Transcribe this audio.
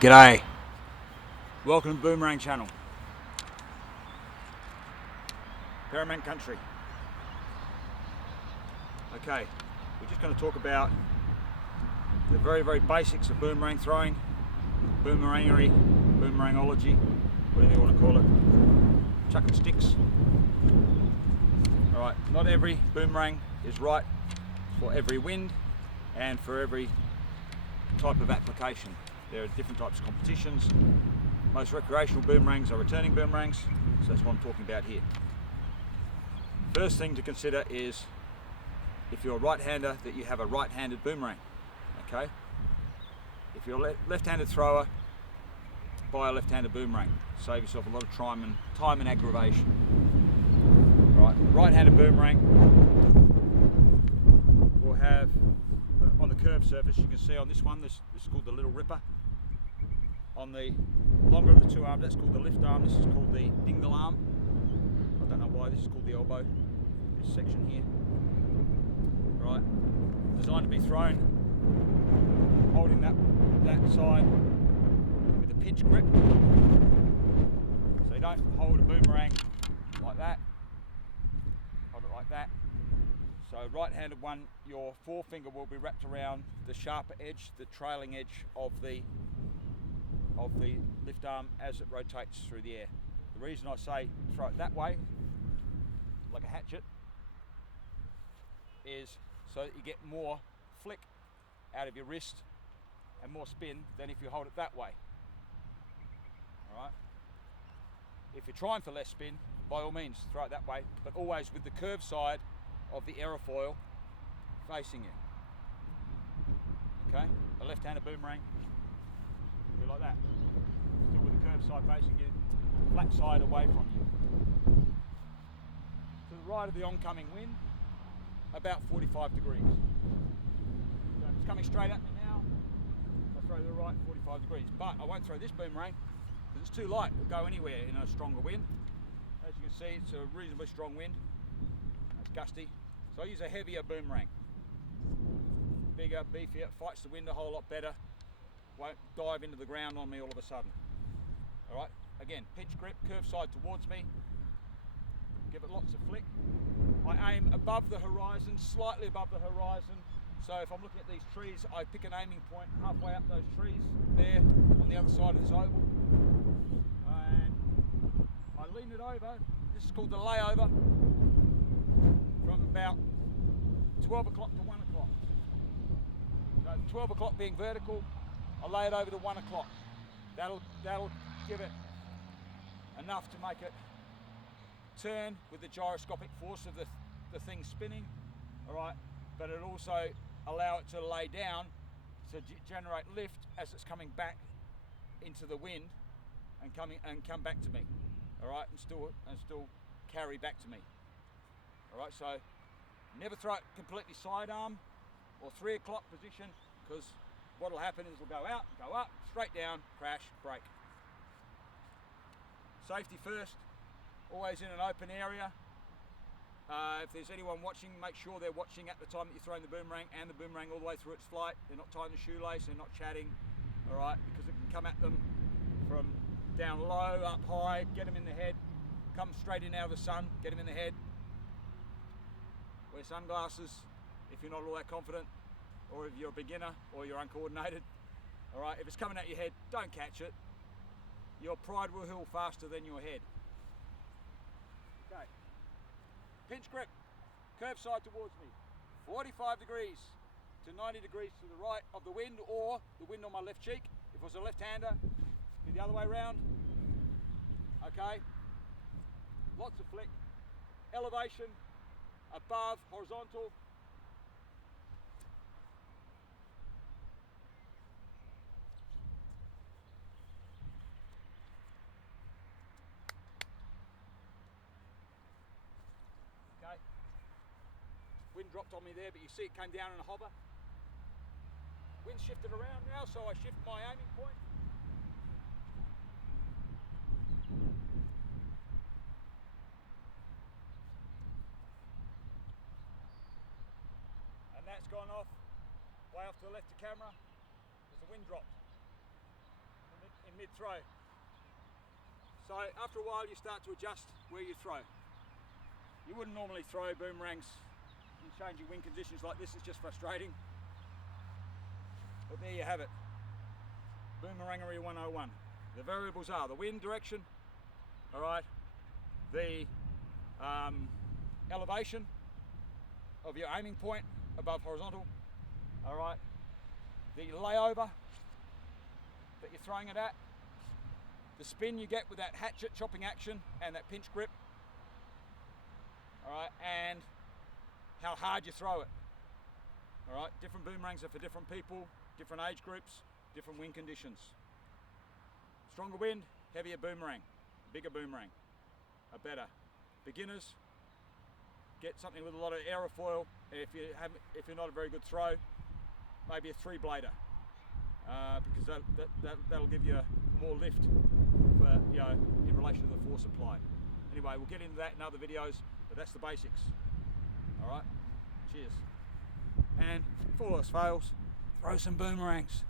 G'day, welcome to the Boomerang channel, Paramount Country. Okay, we're just going to talk about the very basics of boomerang throwing, boomerangery, boomerangology, whatever you want to call it, chucking sticks. Alright, not every boomerang is right for every wind and for every type of application. There are different types of competitions. Most recreational boomerangs are returning boomerangs, so that's what I'm talking about here. First thing to consider is, if you're a right-hander, that you have a right-handed boomerang. Okay? If you're a left-handed thrower, buy a left-handed boomerang. Save yourself a lot of time and aggravation. Right, right-handed boomerang will have on the curved surface, you can see on this one, this is called the Little Ripper. On the longer of the two arms, that's called the lift arm. This is called the dingle arm. I don't know why this is called the elbow, this section here. Right, designed to be thrown, holding that side with a pinch grip. So you don't hold a boomerang like that, hold it like that. So right-handed one, your forefinger will be wrapped around the sharper edge, the trailing edge of the lift arm as it rotates through the air. The reason I say throw it that way, like a hatchet, is so that you get more flick out of your wrist and more spin than if you hold it that way. Alright? If you're trying for less spin, by all means throw it that way, but always with the curved side of the aerofoil facing you. Okay? A left-handed boomerang will be like that. Still with the curved side facing you, flat side away from you. To the right of the oncoming wind, about 45 degrees. So it's coming straight at me now. I throw to the right 45 degrees. But I won't throw this boomerang because it's too light. It'll go anywhere in a stronger wind. As you can see, it's a reasonably strong wind. It's gusty. So I use a heavier boomerang. Bigger, beefier, fights the wind a whole lot better. Won't dive into the ground on me all of a sudden. Alright, again, pitch grip, curved side towards me. Give it lots of flick. I aim above the horizon, slightly above the horizon. So if I'm looking at these trees, I pick an aiming point halfway up those trees, there, on the other side of this oval. And I lean it over. This is called the layover. From about 12 o'clock to 1 o'clock. So 12 o'clock being vertical, I lay it over to 1 o'clock. That'll give it enough to make it turn with the gyroscopic force of the thing spinning, all right, but it'll also allow it to lay down to generate lift as it's coming back into the wind and come back to me, all right, and still carry back to me. All right, so never throw it completely sidearm or 3 o'clock position, because what will happen is it'll go out, go up, straight down, crash, break. Safety first, always in an open area. If there's anyone watching, make sure they're watching at the time that you're throwing the boomerang and the boomerang all the way through its flight. They're not tying the shoelace, they're not chatting, all right, because it can come at them from down low, up high, get them in the head, come straight in out of the sun, get them in the head. Wear sunglasses if you're not all that confident, or if you're a beginner or you're uncoordinated. All right, if it's coming at your head, don't catch it. Your pride will heal faster than your head. Okay, pinch grip, curved side towards me, 45 degrees to 90 degrees to the right of the wind, or the wind on my left cheek. If it was a left-hander, be the other way around. Okay, lots of flick, elevation, above, horizontal. Okay, wind dropped on me there, but you see it came down in a hover. Wind shifted around now, so I shift my aiming point. And that's gone off, way off to the left of camera, as the wind dropped. mid-throw. So after a while you start to adjust where you throw. You wouldn't normally throw boomerangs in changing wind conditions like this, it's just frustrating. But there you have it. Boomerangery 101. The variables are the wind direction, alright, the elevation of your aiming point above horizontal, alright, the layover that you're throwing it at, the spin you get with that hatchet chopping action and that pinch grip, alright, and how hard you throw it. Alright, different boomerangs are for different people, different age groups, different wind conditions. Stronger wind, heavier boomerang, bigger boomerang, are better. Beginners, get something with a lot of aerofoil. If you're not a very good throw, maybe a 3-blader, because that'll give you more lift for, in relation to the force applied. Anyway, we'll get into that in other videos, but that's the basics. All right, cheers. And if all else fails, throw some boomerangs.